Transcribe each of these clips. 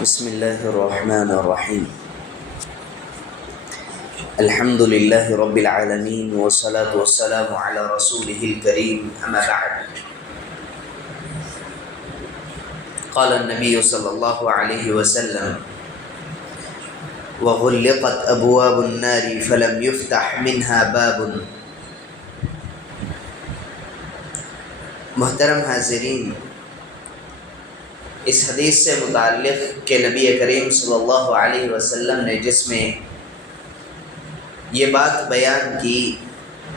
بسم الله الرحمن الرحيم. الحمد لله رب العالمين والصلاة والسلام على رسوله الكريم. أما بعد، قال النبي صلى الله عليه وسلم: وغلقت أبواب النار فلم يفتح منها باب. محترم حاضرین، اس حدیث سے متعلق کہ نبی کریم صلی اللہ علیہ وسلم نے جس میں یہ بات بیان کی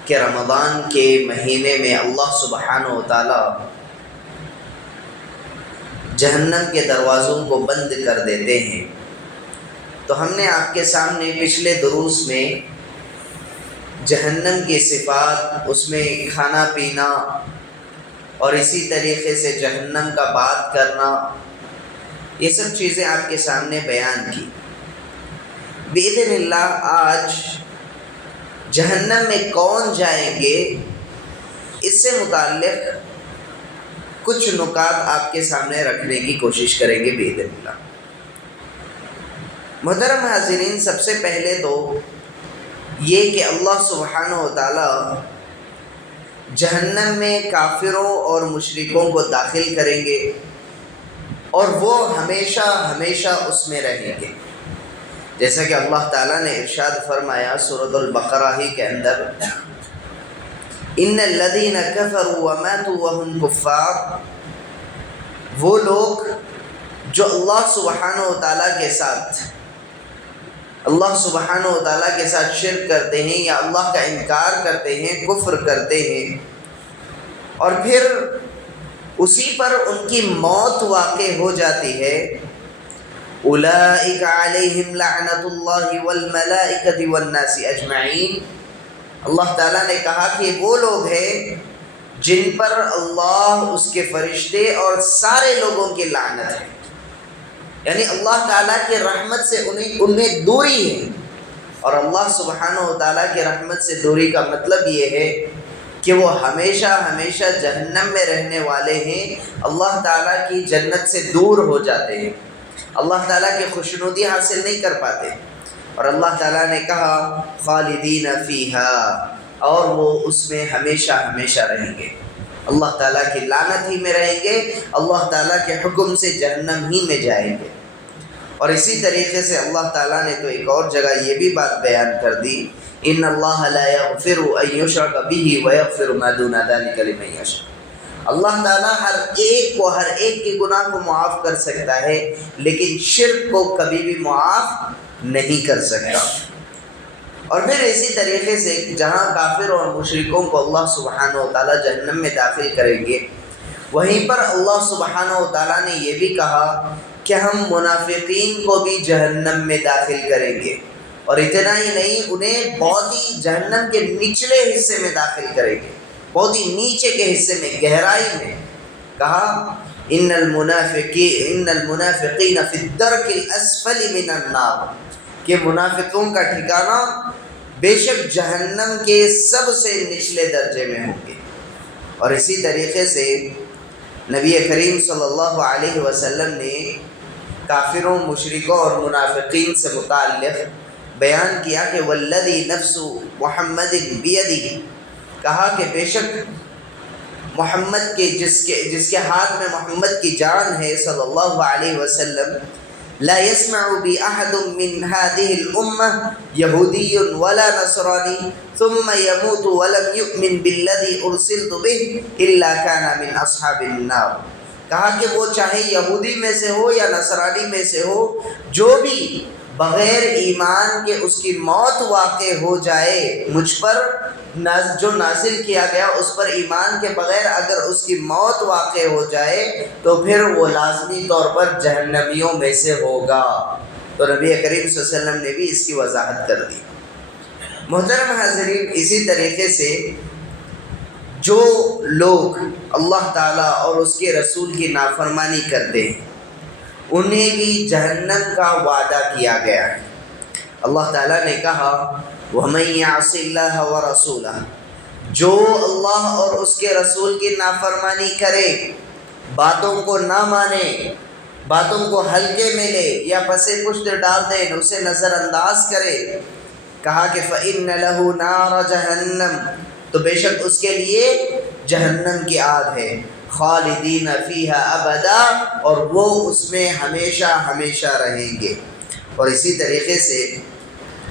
کہ رمضان کے مہینے میں اللہ سبحانہ و تعالی جہنم کے دروازوں کو بند کر دیتے ہیں، تو ہم نے آپ کے سامنے پچھلے دروس میں جہنم کی صفات، اس میں کھانا پینا اور اسی طریقے سے جہنم کا بات کرنا، یہ سب چیزیں آپ کے سامنے بیان کی۔ بإذن اللہ آج جہنم میں کون جائیں گے، اس سے متعلق کچھ نکات آپ کے سامنے رکھنے کی کوشش کریں گے بإذن اللہ۔ محترم حاضرین، سب سے پہلے تو یہ کہ اللہ سبحانہ و تعالی جہنم میں کافروں اور مشرکوں کو داخل کریں گے اور وہ ہمیشہ ہمیشہ اس میں رہیں گے، جیسا کہ اللہ تعالیٰ نے ارشاد فرمایا سورۃ البقرہ ہی کے اندر: ان الذین کفروا وماتوا وهم کفار، وہ لوگ جو اللہ سبحانہ و تعالیٰ کے ساتھ شرک کرتے ہیں یا اللہ کا انکار کرتے ہیں، کفر کرتے ہیں، اور پھر اسی پر ان کی موت واقع ہو جاتی ہے، اولئک علیہم لعنۃ اللہ والملائکۃ والناس اجمعین، اللہ تعالیٰ نے کہا کہ وہ لوگ ہیں جن پر اللہ، اس کے فرشتے اور سارے لوگوں کی لعنت ہے، یعنی اللہ تعالیٰ کی رحمت سے انہیں دوری ہے۔ اور اللہ سبحانہ و تعالیٰ کی رحمت سے دوری کا مطلب یہ ہے کہ وہ ہمیشہ ہمیشہ جہنم میں رہنے والے ہیں، اللہ تعالیٰ کی جنت سے دور ہو جاتے ہیں، اللہ تعالیٰ کی خوشنودی حاصل نہیں کر پاتے۔ اور اللہ تعالیٰ نے کہا خالدین فیہا، اور وہ اس میں ہمیشہ ہمیشہ رہیں گے، اللہ تعالیٰ کی لعنت ہی میں رہیں گے، اللہ تعالیٰ کے حکم سے جہنم ہی میں جائیں گے۔ اور اسی طریقے سے اللہ تعالیٰ نے تو ایک اور جگہ یہ بھی بات بیان کر دی: ان اللہ لا یغفر ان یشرک بہ ویغفر ما دون ذلک لمن یشاء، اللہ تعالیٰ ہر ایک کے گناہ کو معاف کر سکتا ہے، لیکن شرک کو کبھی بھی معاف نہیں کر سکتا۔ اور پھر اسی طریقے سے جہاں کافر اور مشرکوں کو اللہ سبحانہ و تعالیٰ جہنم میں داخل کریں گے، وہیں پر اللہ سبحانہ و تعالیٰ نے یہ بھی کہا کہ ہم منافقین کو بھی جہنم میں داخل کریں گے، اور اتنا ہی نہیں، انہیں بہت ہی جہنم کے نچلے حصے میں داخل کریں گے، بہت ہی نیچے کے حصے میں، گہرائی میں۔ کہا ان المنافقین فی الدرک الاسفل من النار، کہ منافقوں کا ٹھکانہ بے شک جہنم کے سب سے نچلے درجے میں ہوں گے۔ اور اسی طریقے سے نبی کریم صلی اللہ علیہ وسلم نے کافروں، مشرکوں اور منافقین سے متعلق بیان کیا کہ والذی نفس محمد بیدہ، کہا کہ بے شک محمد کے جس کے ہاتھ میں محمد کی جان ہے صلی اللہ علیہ وسلم، لا يسمع بی احد من هذه الامہ یہودی ولا نصرانی ثم يموت ولم يؤمن بالذی ارسلت به الا كان من اصحاب النار، کہا کہ وہ چاہے یہودی میں سے ہو یا نصرانی میں سے ہو، جو بھی بغیر ایمان کے اس کی موت واقع ہو جائے، مجھ پر جو نازل کیا گیا اس پر ایمان کے بغیر اگر اس کی موت واقع ہو جائے تو پھر وہ لازمی طور پر جہنمیوں میں سے ہوگا۔ تو نبی کریم صلی اللہ علیہ وسلم نے بھی اس کی وضاحت کر دی۔ محترم حاضرین، اسی طریقے سے جو لوگ اللہ تعالیٰ اور اس کے رسول کی نافرمانی کرتے ہیں، انہیں بھی جہنم کا وعدہ کیا گیا ہے۔ اللہ تعالیٰ نے کہا وَمَن يَعْصِ اللَّهَ وَرَسُولَهُ، جو اللہ اور اس کے رسول کی نافرمانی کرے، باتوں کو نہ مانے، باتوں کو ہلکے میں لے یا پسے پشت ڈال دے، اسے نظر انداز کرے۔ کہا کہ فَإِنَّ لَهُ نَارَ جَهَنَّمْ، تو بے شک اس کے لیے جہنم کی آگ ہے، خالدین فیہا ابدا، اور وہ اس میں ہمیشہ ہمیشہ رہیں گے۔ اور اسی طریقے سے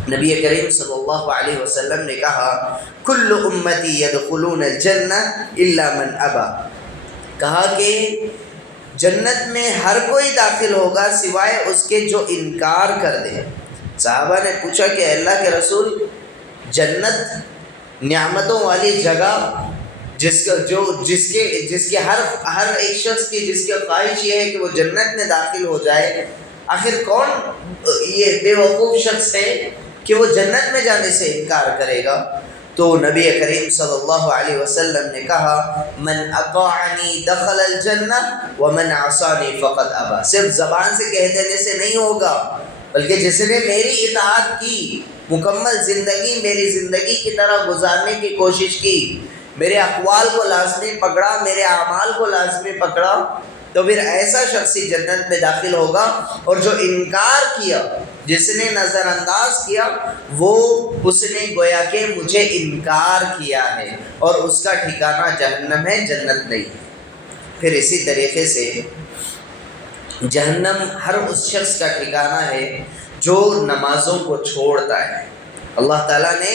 نبی کریم صلی اللہ علیہ وسلم نے کہا کل امتی یدخلون الجنہ الا من ابا، کہا کہ جنت میں ہر کوئی داخل ہوگا سوائے اس کے جو انکار کر دے۔ صحابہ نے پوچھا کہ اللہ کے رسول، جنت نعمتوں والی جگہ جس کے ہر ایک شخص کی جس کی خواہش یہ ہے کہ وہ جنت میں داخل ہو جائے، آخر کون یہ بے وقوف شخص ہے کہ وہ جنت میں جانے سے انکار کرے گا؟ تو نبی کریم صلی اللہ علیہ وسلم نے کہا من اطاعنی دخل الجنہ ومن عصانی فقد ابا، صرف زبان سے کہہ دینے سے نہیں ہوگا، بلکہ جس نے میری اطاعت کی، مکمل زندگی میری زندگی کی طرح گزارنے کی کوشش کی، میرے اقوال کو لازمی پکڑا، میرے اعمال کو لازمی پکڑا، تو پھر ایسا شخص ہی جنت میں داخل ہوگا۔ اور جو انکار کیا، جس نے نظر انداز کیا، اس نے گویا کہ مجھے انکار کیا ہے، اور اس کا ٹھکانہ جہنم ہے، جنت نہیں۔ پھر اسی طریقے سے جہنم ہر اس شخص کا ٹھکانہ ہے جو نمازوں کو چھوڑتا ہے۔ اللہ تعالیٰ نے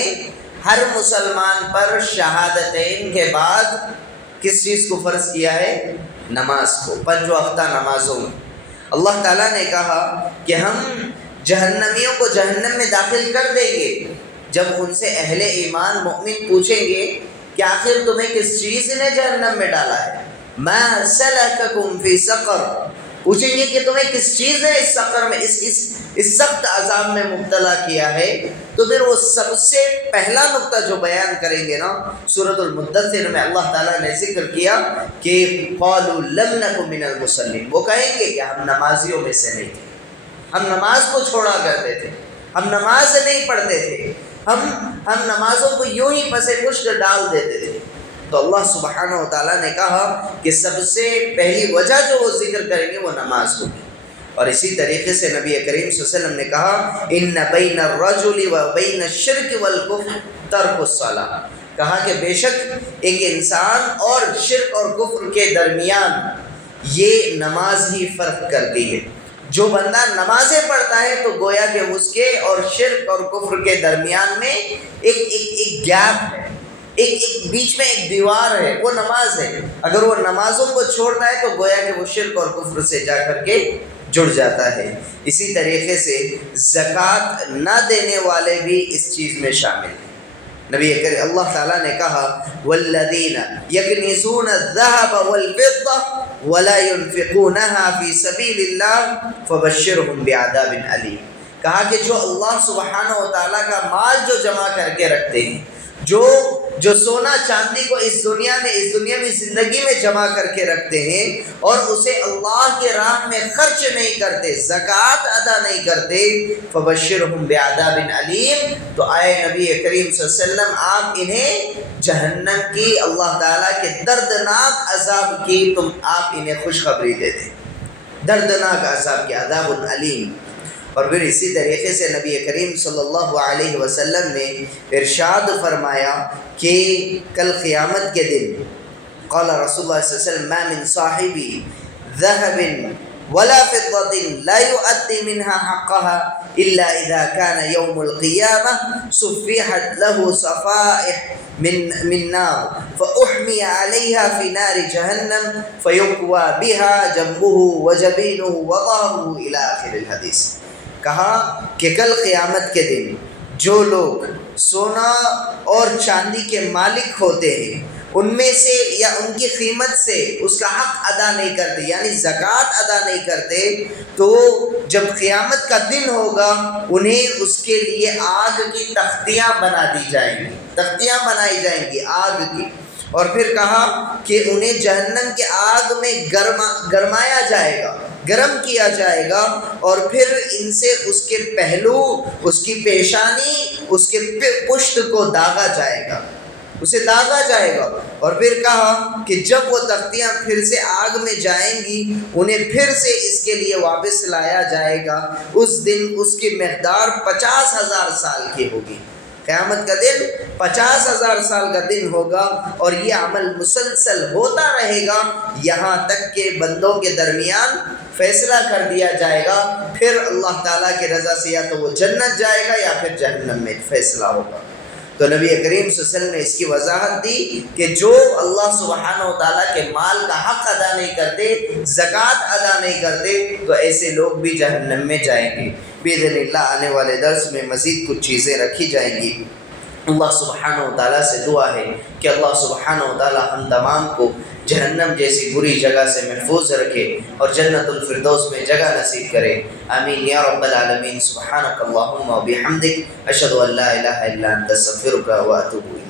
ہر مسلمان پر شہادتین کے بعد کس چیز کو فرض کیا ہے؟ نماز کو، 5 وقتہ نمازوں میں۔ اللہ تعالیٰ نے کہا کہ ہم جہنمیوں کو جہنم میں داخل کر دیں گے جب ان سے اہل ایمان مؤمن پوچھیں گے کہ آخر تمہیں کس چیز نے جہنم میں ڈالا ہے؟ ما سلککم فی سقر، پوچھیں گے کہ تمہیں کس چیز نے اس سقر میں اس سخت عذاب میں مبتلا کیا ہے؟ تو پھر وہ سب سے پہلا نقطہ جو بیان کریں گے نا، سورۃ المدثر میں اللہ تعالیٰ نے ذکر کیا کہ قالوا لم نک من المصلین، وہ کہیں گے کہ ہم نمازیوں میں سے نہیں تھے، ہم نماز کو چھوڑا کرتے تھے، ہم نماز نہیں پڑھتے تھے، ہم نمازوں کو یوں ہی پسے پشت ڈال دیتے تھے۔ تو اللہ سبحانہ و تعالیٰ نے کہا کہ سب سے پہلی وجہ جو وہ ذکر کریں گے وہ نماز ہوگی۔ اور اسی طریقے سے نبی کریم صلی اللہ علیہ وسلم نے کہا ان بین الرجل و بین الشرک والکفر ترک الصلاۃ، کہا کہ بے شک ایک انسان اور شرک اور کفر کے درمیان یہ نماز ہی فرق کرتی ہے۔ جو بندہ نمازیں پڑھتا ہے تو گویا کہ اس کے اور شرک اور کفر کے درمیان میں ایک گیپ ہے، ایک بیچ میں ایک دیوار ہے، وہ نماز ہے۔ اگر وہ نمازوں کو چھوڑتا ہے تو گویا کہ وہ شرک اور کفر سے جا کر کے جڑ جاتا ہے۔ اسی طریقے سے زکوٰۃ نہ دینے والے بھی اس چیز میں شامل ہیں۔ نبی کریم اللہ تعالیٰ نے کہا والذین یکنزون الذهب والفضة ولا ينفقونها في سبيل الله فبشرهم بعذاب علیم، کہا کہ جو اللہ سبحانہ و تعالیٰ کا مال جو جمع کر کے رکھتے ہیں، جو سونا چاندی کو اس دنیاوی زندگی میں جمع کر کے رکھتے ہیں اور اسے اللہ کے راہ میں خرچ نہیں کرتے، زکوٰۃ ادا نہیں کرتے، فبشرہم بعذاب علیم، تو آئے نبی کریم صلی اللہ علیہ وسلم آپ انہیں جہنم کی، اللہ تعالیٰ کے دردناک عذاب کی آپ انہیں خوشخبری دے دیں، دردناک عذاب کے، عذاب علیم۔ اور پھر اسی طریقے سے نبی کریم صلی اللہ علیہ وسلم نے ارشاد فرمایا کہ کل قیامت کے دن قال رسول اللہ صلی اللہ علیہ وسلم ما من صاحب ذهب ولا فضة لا يؤدي منها حقها إلا إذا كان يوم القيامة صفحت له صفائح من نار فأحمي عليها في نار جهنم فيكوى بها جنبه وجبينه وظهره إلى آخر الحديث۔ کہا کہ کل قیامت کے دن جو لوگ سونا اور چاندی کے مالک ہوتے ہیں ان میں سے یا ان کی قیمت سے اس کا حق ادا نہیں کرتے، یعنی زکوٰۃ ادا نہیں کرتے، تو جب قیامت کا دن ہوگا انہیں اس کے لیے آگ کی تختیاں بنا دی جائیں گی، تختیاں بنائی جائیں گی آگ کی، اور پھر کہا کہ انہیں جہنم کے آگ میں گرمایا جائے گا، گرم کیا جائے گا، اور پھر ان سے اس کے پہلو، اس کی پیشانی، اس کے پشت کو داغا جائے گا، اسے داغا جائے گا۔ اور پھر کہا کہ جب وہ تختیاں پھر سے آگ میں جائیں گی انہیں پھر سے اس کے لیے واپس لایا جائے گا، اس دن اس کی مقدار 50,000 سال کی ہوگی۔ قیامت کا دن 50,000 سال کا دن ہوگا، اور یہ عمل مسلسل ہوتا رہے گا یہاں تک کہ بندوں کے درمیان فیصلہ کر دیا جائے گا۔ پھر اللہ تعالیٰ کی رضا سے یا تو وہ جنت جائے گا یا پھر جہنم میں فیصلہ ہوگا۔ تو نبی کریم صلی اللہ علیہ وسلم نے اس کی وضاحت دی کہ جو اللہ سبحانہ و تعالیٰ کے مال کا حق ادا نہیں کرتے، زکوٰۃ ادا نہیں کرتے، تو ایسے لوگ بھی جہنم میں جائیں گے۔ بإذن اللہ آنے والے درس میں مزید کچھ چیزیں رکھی جائیں گی۔ اللہ سبحانہ و تعالیٰ سے دعا ہے کہ اللہ سبحانہ و تعالیٰ ہم تمام کو جہنم جیسی بری جگہ سے محفوظ رکھے اور جنت الفردوس میں جگہ نصیب کرے، آمین یا رب العالمین۔ سبحانک اللہم و بحمدک، اشہد ان لا الہ الا انت، استغفرک و اتوب الیک۔